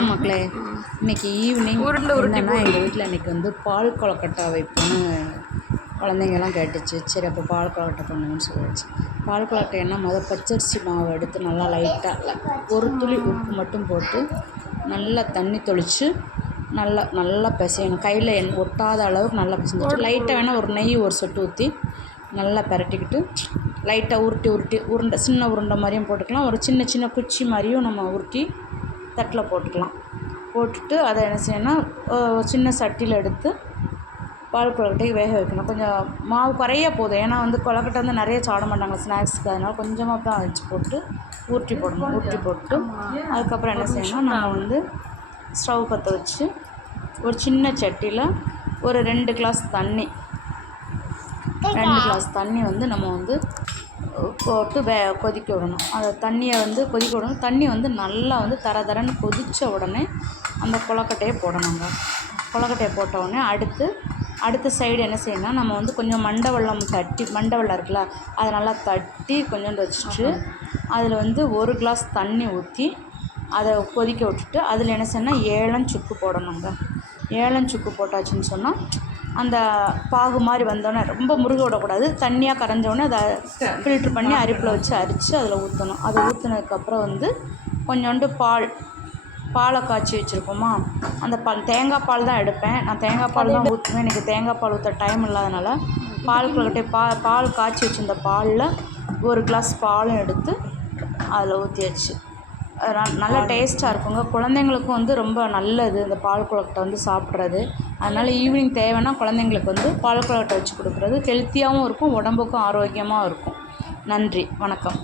வணக்கம் மக்களே. இன்றைக்கி ஈவினிங் என்னென்னா எங்கள் வீட்டில் இன்றைக்கி வந்து பால் கொழுக்கட்டை வைப்போன்னு குழந்தைங்கலாம் கேட்டுச்சு. சரி அப்போ பால் கொழுக்கட்டை பண்ணுங்கன்னு சொல்லிடுச்சு. பால் கொழுக்கட்டை என்ன பச்சரிசி மாவு எடுத்து நல்லா லைட்டாக ஒரு துளி உப்பு மட்டும் போட்டு நல்லா தண்ணி தெளித்து நல்லா பிசையணும். கையில் ஒட்டாத அளவுக்கு நல்லா பிசைஞ்சிட்டு லைட்டாக வேணால் ஒரு நெய் ஒரு சொட்டு ஊற்றி நல்லா பரட்டிக்கிட்டு லைட்டாக உருண்டை சின்ன உருண்டை மாதிரியும் போட்டுக்கலாம். ஒரு சின்ன குச்சி மாதிரியும் நம்ம உருட்டி தட்டில் போட்டுக்கலாம். போட்டுட்டு அதை என்ன செய்யணும்னா சின்ன சட்டியில் எடுத்து பால் கொழுக்கட்டையை வேக வைக்கணும். கொஞ்சம் மாவு குறைய போதும். ஏன்னா வந்து கொழுக்கட்டை வந்து நிறைய சாப்பிட மாட்டாங்க ஸ்நாக்ஸுக்கு. அதனால் கொஞ்சமாக தான் வச்சு போட்டு ஊற்றி போடணும். ஊற்றி போட்டு அதுக்கப்புறம் என்ன செய்யணும், நம்ம வந்து ஸ்டவ் பற்ற வச்சு ஒரு சின்ன சட்டியில் ஒரு 2 கிளாஸ் தண்ணி வந்து நம்ம வந்து போட்டு கொதிக்க விடணும். அந்த தண்ணியை வந்து கொதிக்க விடணும். தண்ணி வந்து நல்லா வந்து தரன்னு கொதித்த உடனே அந்த கொழுக்கட்டையை போடணுங்க. கொழுக்கட்டையை போட்ட உடனே அடுத்த சைடு என்ன செய்யணும்னா, நம்ம வந்து கொஞ்சம் மண்டை வெல்லம் இருக்குல்ல, அதை நல்லா தட்டி கொஞ்சோண்டு வச்சுட்டு அதில் வந்து 1 கிளாஸ் தண்ணி ஊற்றி அதை கொதிக்க விட்டுட்டு அதில் என்ன செய்யணும்னா ஏலஞ்சுக்கு போடணுங்க. ஏலஞ்சுக்கு போட்டாச்சுன்னு சொன்னால் அந்த பாகு மாதிரி வந்தோடனே ரொம்ப முருக விடக்கூடாது. தண்ணியாக கரைஞ்சோடனே அதை ஃபில்ட்ரு பண்ணி அரிப்பில் வச்சு அரித்து அதில் ஊற்றணும். அதை ஊற்றினதுக்கப்புறம் வந்து கொஞ்சோண்டு பாலை காய்ச்சி வச்சுருக்கோமா, அந்த தேங்காய் பால் தான் எடுப்பேன் நான். தேங்காய் பால் தான் ஊற்றுவேன். எனக்கு தேங்காய் பால் ஊற்ற டைம் இல்லாதனால பால் கொழுக்கட்டை பால் காய்ச்சி வச்சுருந்த பாலில் 1 கிளாஸ் பாலும் எடுத்து அதில் ஊற்றியாச்சு. நல்லா டேஸ்ட்டாக இருக்குங்க. குழந்தைங்களுக்கும் வந்து ரொம்ப நல்லது இந்த பால் கொழுக்கட்டை வந்து சாப்பிட்றது. அதனால் ஈவினிங் தேவைன்னா குழந்தைங்களுக்கு வந்து பால் கொழுக்கட்டை வச்சு கொடுக்குறது ஹெல்த்தியாகவும் இருக்கும், உடம்புக்கும் ஆரோக்கியமாக இருக்கும். நன்றி, வணக்கம்.